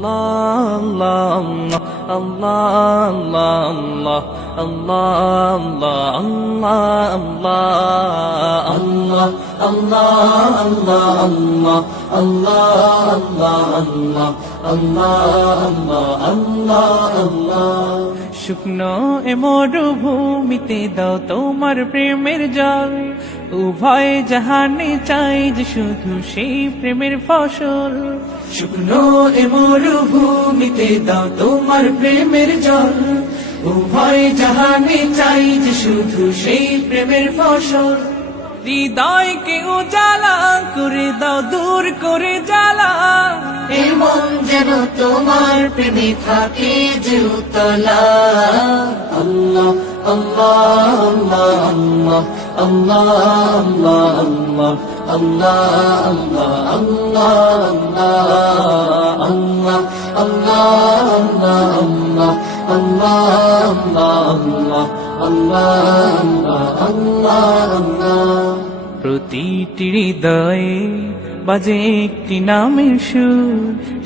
আল্লাহ আল্লাহ আল্লাহ আল্লাহ আল্লাহ। শুকনো এ মরুভূমিতে দাও তোমার প্রেমের জল, উভয় জাহানে চাই যে শুধু সেই প্রেমের ফসল। শুকনো এ মরুভূমিতে দাও তোমার প্রেমের জল, উভয় জাহানে চাই যে শুধু সেই প্রেমের ফসল। হৃদয়কে উজালা করে দাও, দূর করে জ্বালা, এমন যেন তোমার প্রেমে থাকে যে উতলা। আল্লাহ আল্লাহ আল্লাহ আল্লাহ আল্লাহ আল্লাহ আল্লাহ আল্লাহ আল্লাহ আল্লাহ আল্লাহ। প্রতিটি হৃদয়ে বাজে একটি নামের সুর,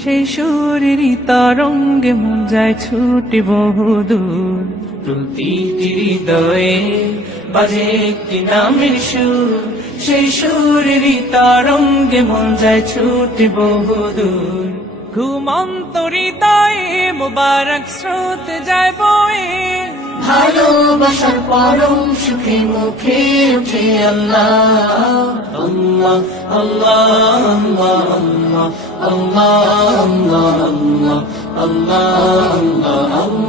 সেই সুরেরই তরঙ্গে মন যায় ছুটে বহুদূর। প্রতিটি হৃদয়ে বাজে একটি নামের সুর, সেই সুরেরই তরঙ্গে মন যায় ছুটে বহুদূর। ঘুমন্ত হৃদয়ে মোবারক স্রোত যায় বয়ে, ভালোবাসার পরম সুখে মুখে উঠে আল্লাহ আল্লাহ আল্লাহ আল্লাহ আল্লাহ আল্লাহ আল্লাহ আল্লাহ আল্লাহ।